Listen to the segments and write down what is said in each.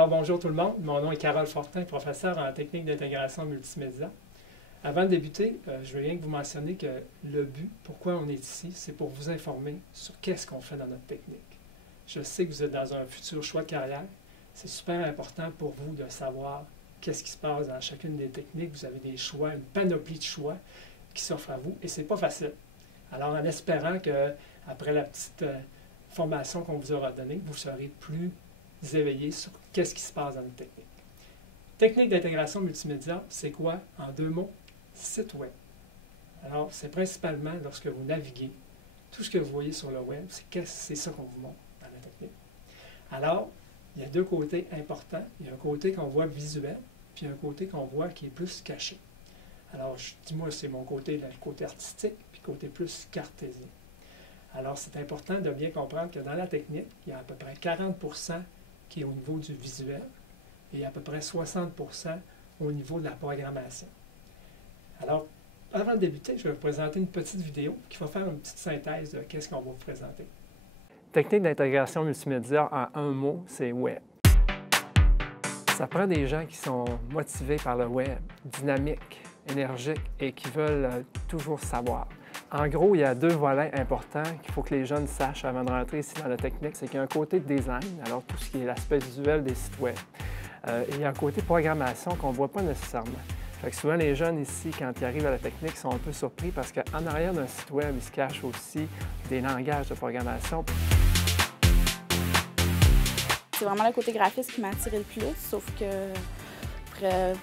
Alors bonjour tout le monde, mon nom est Carole Fortin, professeur en technique d'intégration multimédia. Avant de débuter, je veux rien que vous mentionner que le but, pourquoi on est ici, c'est pour vous informer sur qu'est-ce qu'on fait dans notre technique. Je sais que vous êtes dans un futur choix de carrière, c'est super important pour vous de savoir qu'est-ce qui se passe dans chacune des techniques. Vous avez des choix, une panoplie de choix qui s'offrent à vous et ce n'est pas facile. Alors en espérant qu'après la petite formation qu'on vous aura donnée, vous serez plus éveillé sur qu'est-ce qui se passe dans une technique. Technique d'intégration multimédia, c'est quoi? En deux mots, site web. Alors, c'est principalement lorsque vous naviguez, tout ce que vous voyez sur le web, c'est ça qu'on vous montre dans la technique. Alors, il y a deux côtés importants. Il y a un côté qu'on voit visuel, puis un côté qu'on voit qui est plus caché. Alors, dis-moi, c'est mon côté, le côté artistique, puis le côté plus cartésien. Alors, c'est important de bien comprendre que dans la technique, il y a à peu près 40% qui est au niveau du visuel et à peu près 60% au niveau de la programmation. Alors, avant de débuter, je vais vous présenter une petite vidéo qui va faire une petite synthèse de qu'est-ce qu'on va vous présenter. Technique d'intégration multimédia, en un mot, c'est web. Ça prend des gens qui sont motivés par le web, dynamiques, énergiques et qui veulent toujours savoir. En gros, il y a deux volets importants qu'il faut que les jeunes sachent avant de rentrer ici dans la technique. C'est qu'il y a un côté design, alors tout ce qui est l'aspect visuel des sites web. Et il y a un côté programmation qu'on ne voit pas nécessairement. Fait que souvent, les jeunes ici, quand ils arrivent à la technique, sont un peu surpris parce qu'en arrière d'un site web, il se cache aussi des langages de programmation. C'est vraiment le côté graphiste qui m'a attiré le plus, sauf que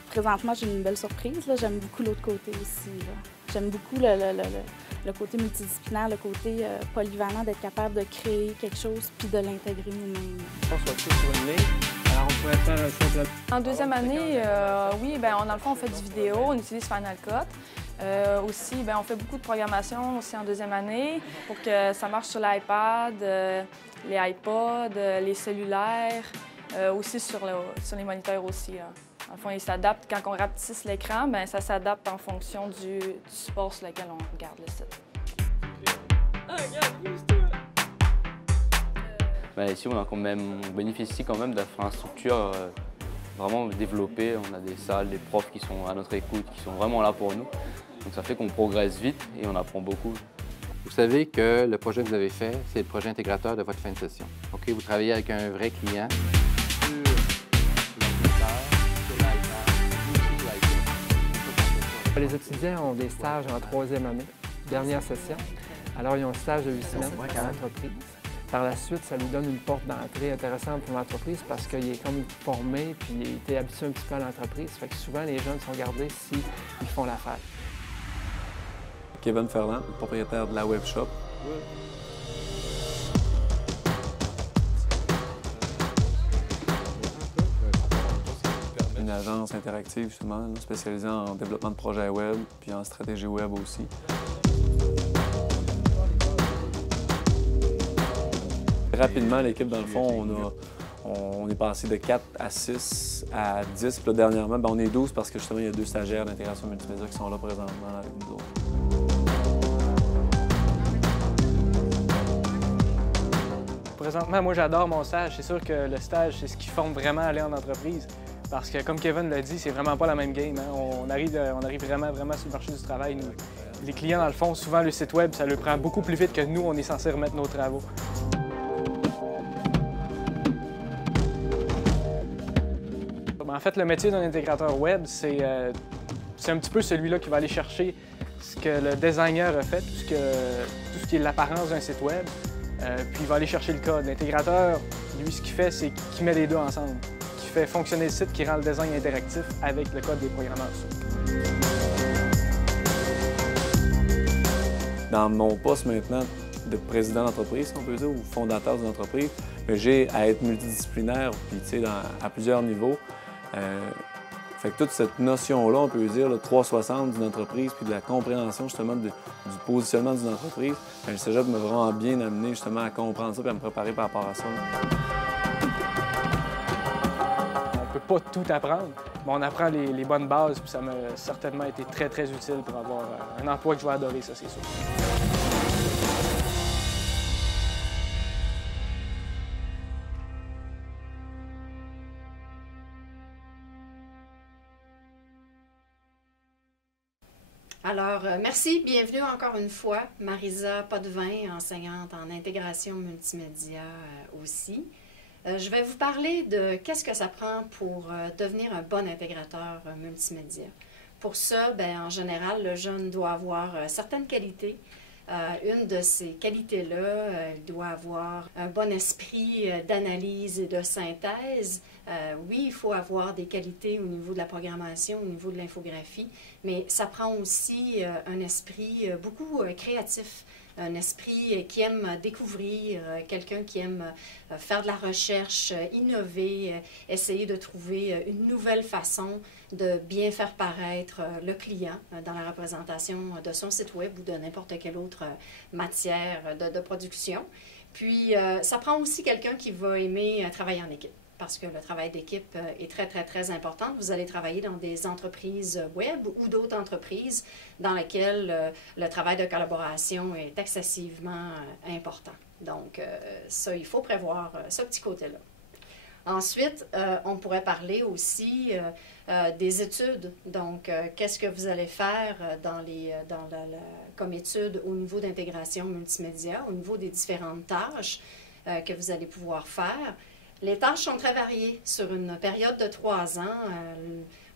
présentement, j'ai une belle surprise. J'aime beaucoup l'autre côté aussi. J'aime beaucoup le côté multidisciplinaire, le côté polyvalent, d'être capable de créer quelque chose puis de l'intégrer nous-mêmes. En deuxième année, oui, dans le fond, on fait du vidéo, on utilise Final Cut. Aussi, on fait beaucoup de programmation aussi en deuxième année pour que ça marche sur l'iPad, les iPods, les cellulaires, aussi sur les moniteurs aussi. En fond, ils s'adaptent. Quand on rapetisse l'écran, ça s'adapte en fonction du support sur lequel on regarde le site. Ici, on bénéficie quand même d'infrastructures vraiment développées. On a des salles, des profs qui sont à notre écoute, qui sont vraiment là pour nous. Donc ça fait qu'on progresse vite et on apprend beaucoup. Vous savez que le projet que vous avez fait, c'est le projet intégrateur de votre fin de session. OK, vous travaillez avec un vrai client. Les étudiants ont des stages en troisième année, dernière session. Alors, ils ont un stage de 8 semaines dans l'entreprise. Par la suite, ça lui donne une porte d'entrée intéressante pour l'entreprise parce qu'il est comme formé puis il était habitué un petit peu à l'entreprise. Fait que souvent, les jeunes sont gardés s'ils font l'affaire. Kevin Ferland, propriétaire de la Webshop. Une agence interactive, justement, spécialisée en développement de projets web puis en stratégie web aussi. Rapidement, l'équipe, dans le fond, on est passé de 4 à 6 à 10. Puis là, dernièrement, on est 12 parce que justement, il y a 2 stagiaires d'intégration multimédia qui sont là présentement avec nous autres. Présentement, moi, j'adore mon stage. C'est sûr que le stage, c'est ce qui forme vraiment à aller en entreprise. Parce que, comme Kevin l'a dit, c'est vraiment pas la même game. Hein? On arrive vraiment sur le marché du travail. Les clients, dans le fond, souvent, le site web, ça leur prend beaucoup plus vite que nous, on est censé remettre nos travaux. En fait, le métier d'un intégrateur web, c'est un petit peu celui-là qui va aller chercher ce que le designer a fait, tout ce qui est l'apparence d'un site web, puis il va aller chercher le code. L'intégrateur, lui, ce qu'il fait, c'est qu'il met les deux ensemble, qui fait fonctionner le site, qui rend le design interactif avec le code des programmeurs. Dans mon poste maintenant de président d'entreprise, si on peut dire, ou fondateur d'une entreprise, j'ai à être multidisciplinaire, puis à plusieurs niveaux. Fait que toute cette notion-là, on peut dire, le 360 d'une entreprise, puis de la compréhension justement du positionnement d'une entreprise, le cégep m'a vraiment bien amené justement à comprendre ça et à me préparer par rapport à ça. On ne peut pas tout apprendre, mais on apprend les bonnes bases, puis ça m'a certainement été très, très utile pour avoir un emploi que je vais adorer, ça c'est sûr. Alors, merci, bienvenue encore une fois. Marisa Potvin, enseignante en intégration multimédia aussi. Je vais vous parler de qu'est-ce que ça prend pour devenir un bon intégrateur multimédia. Pour ça, en général, le jeune doit avoir certaines qualités. Une de ces qualités-là, il doit avoir un bon esprit d'analyse et de synthèse. Oui, il faut avoir des qualités au niveau de la programmation, au niveau de l'infographie, mais ça prend aussi un esprit beaucoup créatif, un esprit qui aime découvrir, quelqu'un qui aime faire de la recherche, innover, essayer de trouver une nouvelle façon de bien faire paraître le client dans la représentation de son site web ou de n'importe quelle autre matière de production. Puis, ça prend aussi quelqu'un qui va aimer travailler en équipe, parce que le travail d'équipe est très, très, très important. Vous allez travailler dans des entreprises web ou d'autres entreprises dans lesquelles le travail de collaboration est excessivement important. Donc, ça, il faut prévoir ce petit côté-là. Ensuite, on pourrait parler aussi des études. Donc, qu'est-ce que vous allez faire comme études au niveau d'intégration multimédia, au niveau des différentes tâches que vous allez pouvoir faire. Les tâches sont très variées. Sur une période de 3 ans,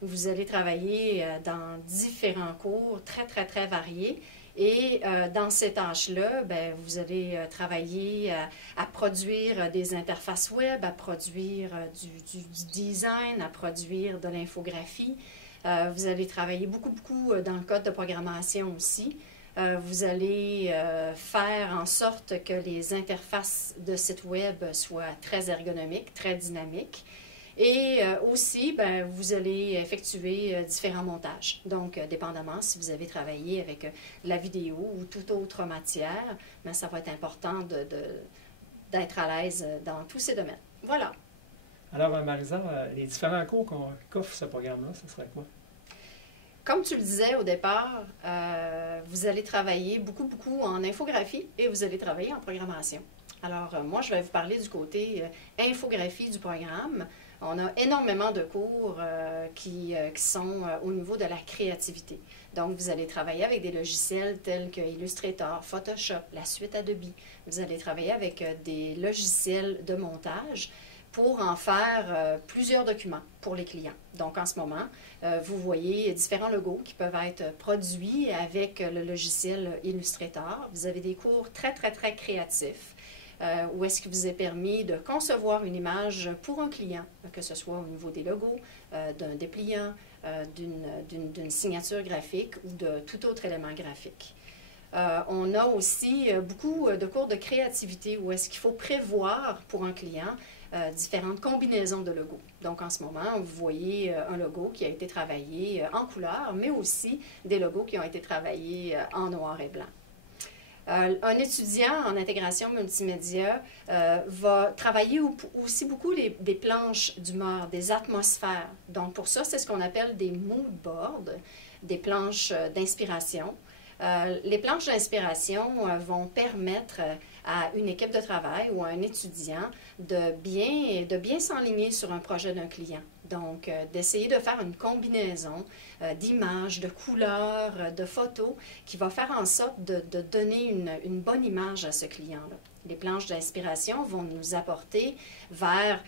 vous allez travailler dans différents cours très, très, très variés. Et dans ces tâches-là, vous allez travailler à produire des interfaces web, à produire du design, à produire de l'infographie. Vous allez travailler beaucoup dans le code de programmation aussi. Vous allez faire en sorte que les interfaces de site web soient très ergonomiques, très dynamiques. Et aussi, vous allez effectuer différents montages. Donc, dépendamment si vous avez travaillé avec de la vidéo ou toute autre matière, ça va être important d'être à l'aise dans tous ces domaines. Voilà. Alors, Marisa, les différents cours qu'offre ce programme-là, ce serait quoi? Comme tu le disais au départ, vous allez travailler beaucoup en infographie et vous allez travailler en programmation. Alors, moi, je vais vous parler du côté infographie du programme. On a énormément de cours qui sont au niveau de la créativité. Donc, vous allez travailler avec des logiciels tels que Illustrator, Photoshop, la suite Adobe. Vous allez travailler avec des logiciels de montage pour en faire plusieurs documents pour les clients. Donc, en ce moment, vous voyez différents logos qui peuvent être produits avec le logiciel Illustrator. Vous avez des cours très, très, très créatifs où est-ce qu'il vous est permis de concevoir une image pour un client, que ce soit au niveau des logos, d'un dépliant, d'une signature graphique ou de tout autre élément graphique. On a aussi beaucoup de cours de créativité où est-ce qu'il faut prévoir pour un client différentes combinaisons de logos. Donc, en ce moment, vous voyez un logo qui a été travaillé en couleur, mais aussi des logos qui ont été travaillés en noir et blanc. Un étudiant en intégration multimédia va travailler aussi beaucoup des planches d'humeur, des atmosphères. Donc, pour ça, c'est ce qu'on appelle des mood boards, des planches d'inspiration. Les planches d'inspiration vont permettre à une équipe de travail ou à un étudiant de bien s'enligner sur un projet d'un client. Donc, d'essayer de faire une combinaison d'images, de couleurs, de photos qui va faire en sorte de donner une bonne image à ce client-là. Les planches d'inspiration vont nous apporter vers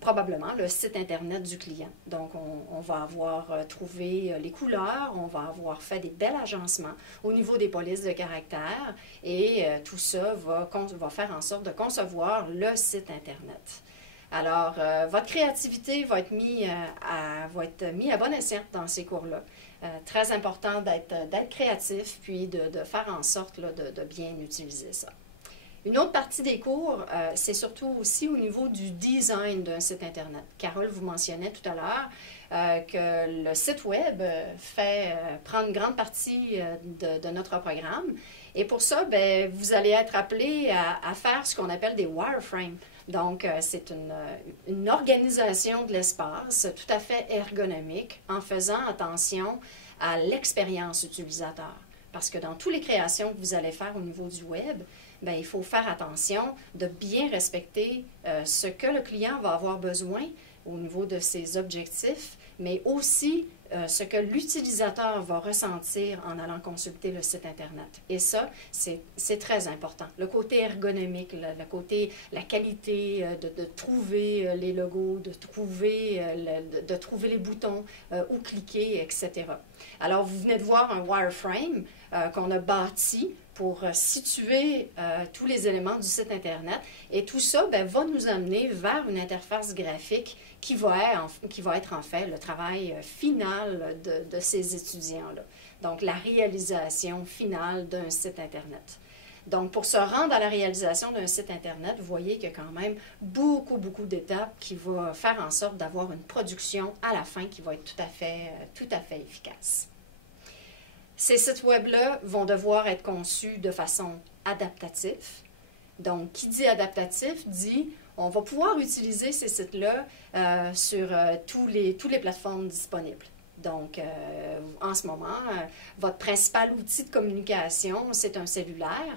probablement le site Internet du client. Donc, on va avoir trouvé les couleurs, on va avoir fait des bels agencements au niveau des polices de caractères et tout ça va faire en sorte de concevoir le site Internet. Alors, votre créativité va être mise à bon escient dans ces cours-là. Très important d'être créatif puis de faire en sorte là, de bien utiliser ça. Une autre partie des cours, c'est surtout aussi au niveau du design d'un site Internet. Carole vous mentionnait tout à l'heure que le site Web prend une grande partie de notre programme. Et pour ça, vous allez être appelé à faire ce qu'on appelle des wireframes. Donc, c'est une organisation de l'espace tout à fait ergonomique en faisant attention à l'expérience utilisateur. Parce que dans toutes les créations que vous allez faire au niveau du Web, il faut faire attention de bien respecter ce que le client va avoir besoin au niveau de ses objectifs, mais aussi ce que l'utilisateur va ressentir en allant consulter le site Internet. Et ça, c'est très important. Le côté ergonomique, le côté, la qualité de trouver les logos, de trouver les boutons, où cliquer, etc. Alors, vous venez de voir un wireframe qu'on a bâti pour situer tous les éléments du site Internet. Et tout ça va nous amener vers une interface graphique qui va être en fait le travail final de ces étudiants-là. Donc, la réalisation finale d'un site Internet. Donc, pour se rendre à la réalisation d'un site Internet, vous voyez qu'il y a quand même beaucoup d'étapes qui vont faire en sorte d'avoir une production à la fin qui va être tout à fait efficace. Ces sites Web-là vont devoir être conçus de façon adaptative. Donc, qui dit adaptatif dit on va pouvoir utiliser ces sites-là sur toutes les plateformes disponibles. Donc, en ce moment, votre principal outil de communication, c'est un cellulaire.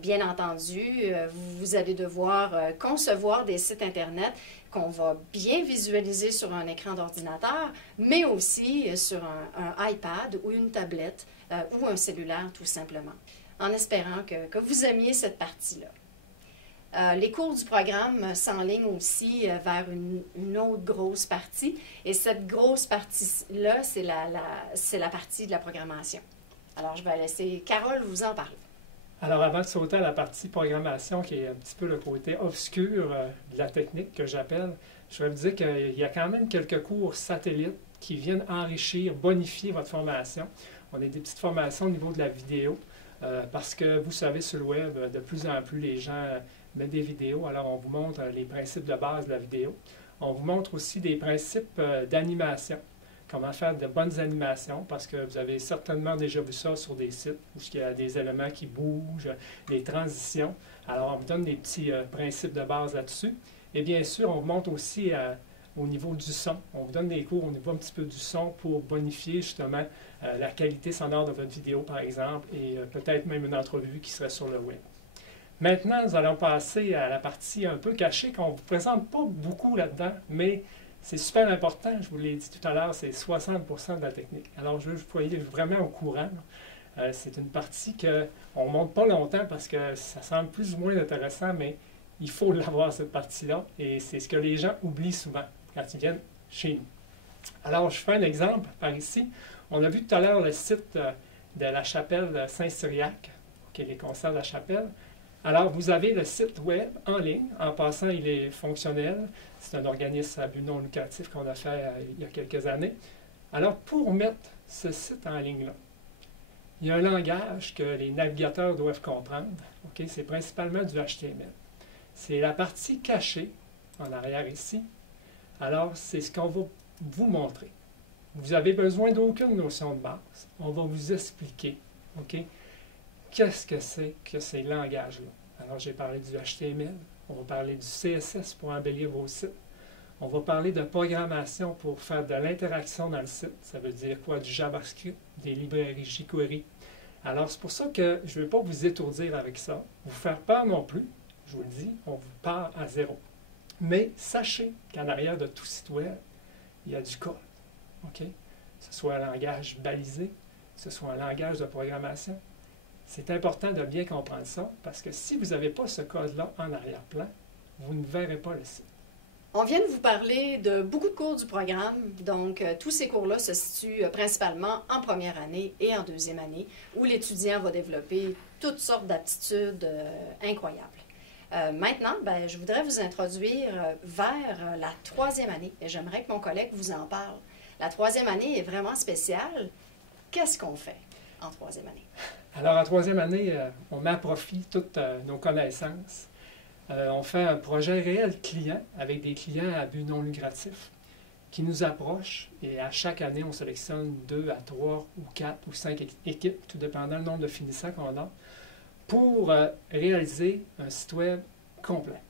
Bien entendu, vous allez devoir concevoir des sites Internet qu'on va bien visualiser sur un écran d'ordinateur, mais aussi sur un iPad ou une tablette ou un cellulaire, tout simplement, en espérant que vous aimiez cette partie-là. Les cours du programme s'enlignent aussi vers une autre grosse partie. Et cette grosse partie-là, c'est la partie de la programmation. Alors, je vais laisser Carole vous en parler. Alors, avant de sauter à la partie programmation, qui est un petit peu le côté obscur de la technique que j'appelle, je vais vous dire qu'il y a quand même quelques cours satellites qui viennent enrichir, bonifier votre formation. On a des petites formations au niveau de la vidéo, parce que vous savez, sur le web, de plus en plus, les gens mettent des vidéos. Alors, on vous montre les principes de base de la vidéo. On vous montre aussi des principes d'animation. Comment faire de bonnes animations, parce que vous avez certainement déjà vu ça sur des sites où il y a des éléments qui bougent, des transitions. Alors, on vous donne des petits principes de base là-dessus. Et bien sûr, on vous montre aussi au niveau du son. On vous donne des cours au niveau un petit peu du son pour bonifier justement la qualité sonore de votre vidéo, par exemple, et peut-être même une entrevue qui serait sur le web. Maintenant, nous allons passer à la partie un peu cachée qu'on ne vous présente pas beaucoup là-dedans, mais c'est super important, je vous l'ai dit tout à l'heure, c'est 60% de la technique. Alors, je veux que vous soyez vraiment au courant. C'est une partie qu'on ne montre pas longtemps parce que ça semble plus ou moins intéressant, mais il faut l'avoir, cette partie-là, et c'est ce que les gens oublient souvent quand ils viennent chez nous. Alors, je fais un exemple par ici. On a vu tout à l'heure le site de la chapelle Saint-Cyriaque, les concerts de la chapelle. Alors, vous avez le site web en ligne. En passant, il est fonctionnel. C'est un organisme à but non lucratif qu'on a fait il y a quelques années. Alors, pour mettre ce site en ligne-là, il y a un langage que les navigateurs doivent comprendre. Okay? C'est principalement du HTML. C'est la partie cachée en arrière ici. Alors, c'est ce qu'on va vous montrer. Vous n'avez besoin d'aucune notion de base. On va vous expliquer. Okay? Qu'est-ce que c'est que ces langages-là? Alors, j'ai parlé du HTML, on va parler du CSS pour embellir vos sites, on va parler de programmation pour faire de l'interaction dans le site. Ça veut dire quoi? Du JavaScript, des librairies jQuery. Alors, c'est pour ça que je ne veux pas vous étourdir avec ça, vous faire peur non plus. Je vous le dis, on vous part à zéro. Mais sachez qu'en arrière de tout site web, il y a du code. OK? Que ce soit un langage balisé, que ce soit un langage de programmation. C'est important de bien comprendre ça, parce que si vous n'avez pas ce code-là en arrière-plan, vous ne verrez pas le site. On vient de vous parler de beaucoup de cours du programme. Donc, tous ces cours-là se situent principalement en première année et en deuxième année, où l'étudiant va développer toutes sortes d'aptitudes incroyables. Maintenant, je voudrais vous introduire vers la troisième année, et j'aimerais que mon collègue vous en parle. La troisième année est vraiment spéciale. Qu'est-ce qu'on fait en troisième année? Alors, en troisième année, on met à profit toutes nos connaissances. On fait un projet réel client avec des clients à but non lucratif qui nous approchent, et à chaque année, on sélectionne 2 à 3 ou 4 ou 5 équipes, tout dépendant du nombre de finissants qu'on a, pour réaliser un site web complet.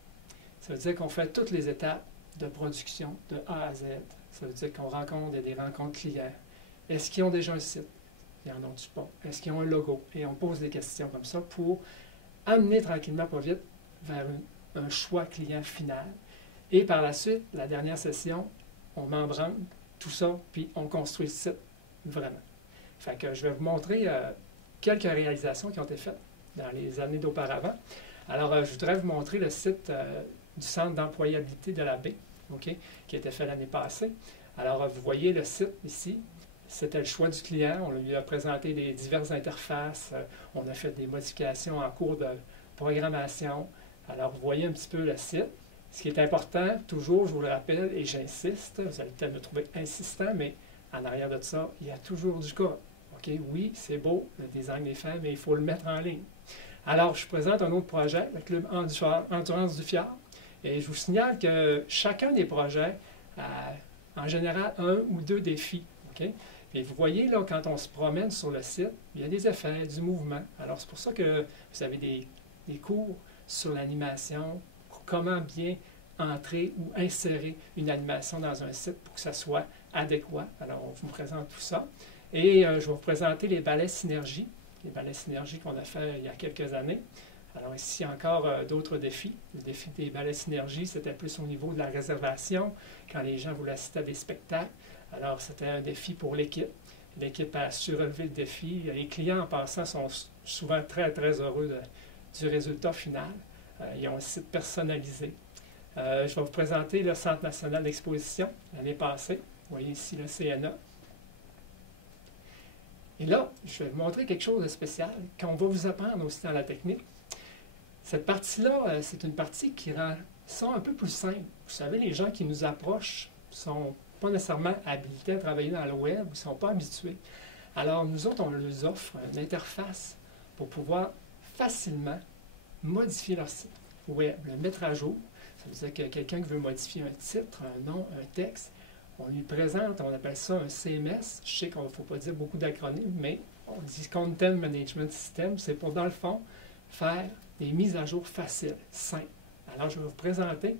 Ça veut dire qu'on fait toutes les étapes de production de A à Z. Ça veut dire qu'on rencontre des rencontres clients. Est-ce qu'ils ont déjà un site? Ils n'en ont-tu pas? Est-ce qu'ils ont un logo? Et on pose des questions comme ça pour amener tranquillement, pas vite, vers un choix client final. Et par la suite, la dernière session, on membrane tout ça, puis on construit le site vraiment. Fait que je vais vous montrer quelques réalisations qui ont été faites dans les années d'auparavant. Alors, je voudrais vous montrer le site du Centre d'employabilité de la baie, OK, qui a été fait l'année passée. Alors, vous voyez le site ici. C'était le choix du client. On lui a présenté les diverses interfaces. On a fait des modifications en cours de programmation. Alors, vous voyez un petit peu le site. Ce qui est important, toujours, je vous le rappelle, et j'insiste, vous allez peut-être me trouver insistant, mais en arrière de ça, il y a toujours du code. OK? Oui, c'est beau, le design est fait, mais il faut le mettre en ligne. Alors, je vous présente un autre projet, le Club Endurance du Fjord. Et je vous signale que chacun des projets a en général 1 ou 2 défis. OK? Et vous voyez, là, quand on se promène sur le site, il y a des effets, du mouvement. Alors, c'est pour ça que vous avez des cours sur l'animation, comment bien entrer ou insérer une animation dans un site pour que ça soit adéquat. Alors, on vous présente tout ça. Et je vais vous présenter les balais Synergie, qu'on a fait il y a quelques années. Alors ici, encore d'autres défis. Le défi des balais Synergie, c'était plus au niveau de la réservation, quand les gens voulaient assister à des spectacles. Alors, c'était un défi pour l'équipe. L'équipe a su relever le défi. Les clients, en passant, sont souvent très, très heureux du résultat final. Ils ont un site personnalisé. Je vais vous présenter le Centre national d'exposition l'année passée. Vous voyez ici le CNA. Et là, je vais vous montrer quelque chose de spécial qu'on va vous apprendre aussi dans la technique. Cette partie-là, c'est une partie qui rend ça un peu plus simple. Vous savez, les gens qui nous approchent ne sont pas nécessairement habilités à travailler dans le web, ils ne sont pas habitués. Alors, nous autres, on leur offre une interface pour pouvoir facilement modifier leur site web, le mettre à jour. Ça veut dire que quelqu'un qui veut modifier un titre, un nom, un texte, on lui présente, on appelle ça un CMS. Je sais qu'il ne faut pas dire beaucoup d'acronymes, mais on dit Content Management System. C'est pour, dans le fond, faire des mises à jour faciles, simples. Alors, je vais vous présenter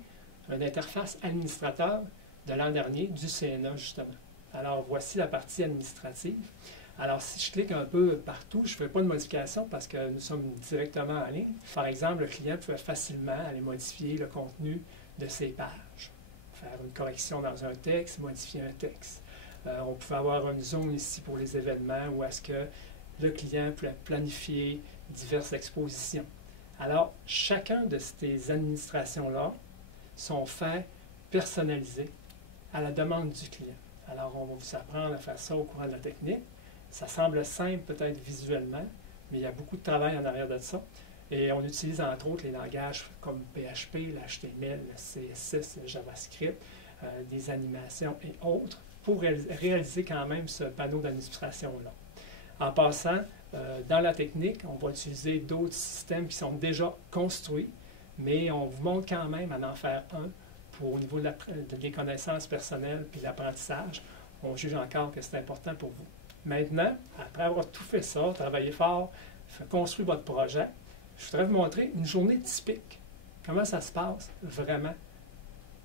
une interface administrateur de l'an dernier du CNA, justement. Alors, voici la partie administrative. Alors, si je clique un peu partout, je ne fais pas de modification parce que nous sommes directement en ligne. Par exemple, le client peut facilement aller modifier le contenu de ses pages, faire une correction dans un texte, modifier un texte. On pouvait avoir une zone ici pour les événements où est-ce que le client peut planifier diverses expositions. Alors, chacun de ces administrations-là sont faits personnalisés à la demande du client. Alors, on va vous apprendre à faire ça au cours de la technique. Ça semble simple peut-être visuellement, mais il y a beaucoup de travail en arrière de ça. Et on utilise entre autres les langages comme PHP, le HTML, le CSS, le JavaScript, des animations et autres pour réaliser quand même ce panneau d'administration-là. En passant, dans la technique, on va utiliser d'autres systèmes qui sont déjà construits, mais on vous montre quand même à en faire un pour, au niveau des connaissances personnelles et de l'apprentissage. On juge encore que c'est important pour vous. Maintenant, après avoir tout fait ça, travaillé fort, construit votre projet, je voudrais vous montrer une journée typique. Comment ça se passe vraiment,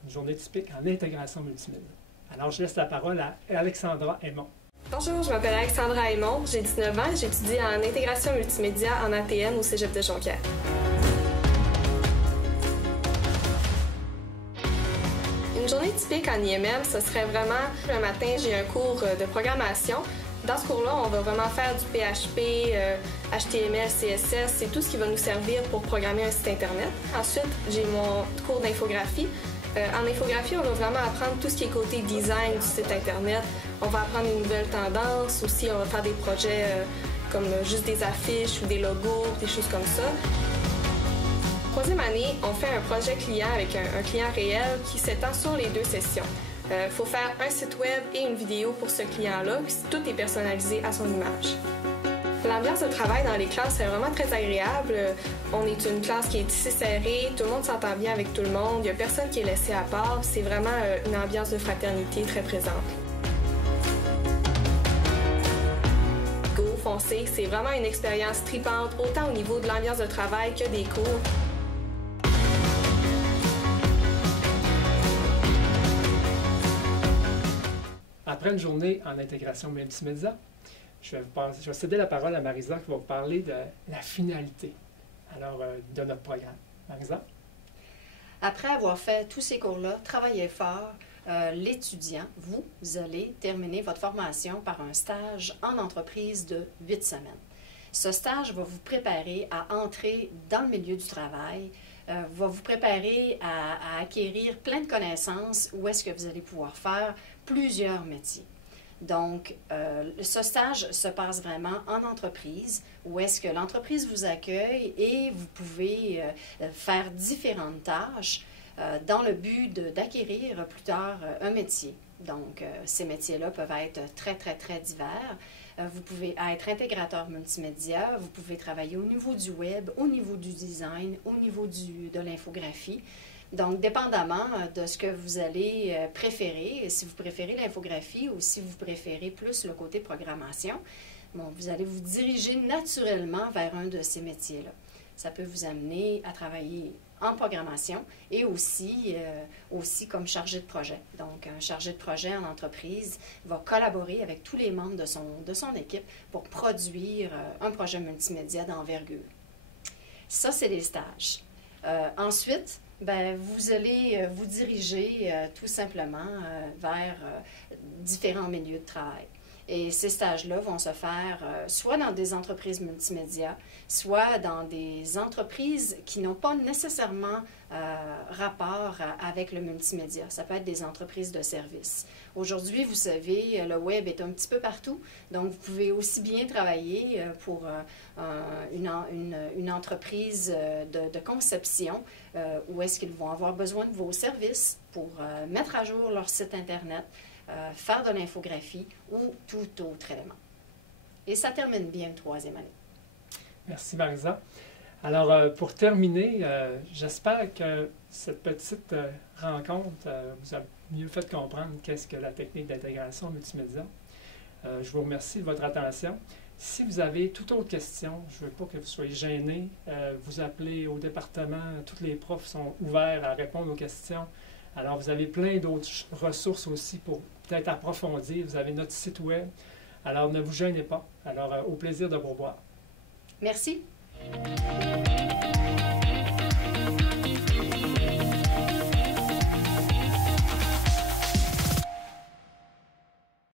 une journée typique en intégration multimédia. Alors, je laisse la parole à Alexandra Aymon. Bonjour, je m'appelle Alexandra Aymon, j'ai 19 ans et j'étudie en intégration multimédia en ATM au Cégep de Jonquière. Une journée typique en IMM, ce serait vraiment, le matin, j'ai un cours de programmation. Dans ce cours-là, on va vraiment faire du PHP, HTML, CSS, c'est tout ce qui va nous servir pour programmer un site Internet. Ensuite, j'ai mon cours d'infographie. En infographie, on va vraiment apprendre tout ce qui est côté design du site Internet. On va apprendre une nouvelle tendance. Aussi, on va faire des projets comme juste des affiches ou des logos, des choses comme ça. Troisième année, on fait un projet client avec un client réel qui s'étend sur les 2 sessions. Il faut faire un site web et une vidéo pour ce client-là, puis tout est personnalisé à son image. L'ambiance de travail dans les classes est vraiment très agréable. On est une classe qui est tissée serrée, tout le monde s'entend bien avec tout le monde, il n'y a personne qui est laissé à part. C'est vraiment une ambiance de fraternité très présente. Go, foncez, c'est vraiment une expérience tripante, autant au niveau de l'ambiance de travail que des cours. Après une journée en intégration multimédia, je vais céder la parole à Marisa qui va vous parler de la finalité de notre programme. Marisa? Après avoir fait tous ces cours-là, travaillé fort, l'étudiant, vous allez terminer votre formation par un stage en entreprise de 8 semaines. Ce stage va vous préparer à entrer dans le milieu du travail, va vous préparer à acquérir plein de connaissances où est-ce que vous allez pouvoir faire plusieurs métiers. Donc, ce stage se passe vraiment en entreprise, où est-ce que l'entreprise vous accueille et vous pouvez faire différentes tâches dans le but d'acquérir plus tard un métier. Donc, ces métiers-là peuvent être très, très, très divers. Vous pouvez être intégrateur multimédia, vous pouvez travailler au niveau du web, au niveau du design, au niveau de l'infographie. Donc, dépendamment de ce que vous allez préférer, si vous préférez l'infographie ou si vous préférez plus le côté programmation, bon, vous allez vous diriger naturellement vers un de ces métiers-là. Ça peut vous amener à travailler en programmation et aussi comme chargé de projet. Donc, un chargé de projet en entreprise va collaborer avec tous les membres de son équipe pour produire un projet multimédia d'envergure. Ça, c'est les stages. Ensuite, bien, vous allez vous diriger tout simplement vers différents milieux de travail. Et ces stages-là vont se faire soit dans des entreprises multimédia, soit dans des entreprises qui n'ont pas nécessairement rapport avec le multimédia. Ça peut être des entreprises de services. Aujourd'hui, vous savez, le web est un petit peu partout, donc vous pouvez aussi bien travailler pour une entreprise de conception où est-ce qu'ils vont avoir besoin de vos services pour mettre à jour leur site Internet, faire de l'infographie ou tout autre élément. Et ça termine bien une 3e année. Merci, Marisa. Alors, pour terminer, j'espère que cette petite rencontre vous a mieux fait comprendre qu'est-ce que la technique d'intégration multimédia. Je vous remercie de votre attention. Si vous avez toute autre question, je ne veux pas que vous soyez gênés, vous appelez au département, tous les profs sont ouverts à répondre aux questions. Alors, vous avez plein d'autres ressources aussi pour peut-être approfondir. Vous avez notre site web. Alors, ne vous gênez pas. Alors, au plaisir de vous revoir. Merci.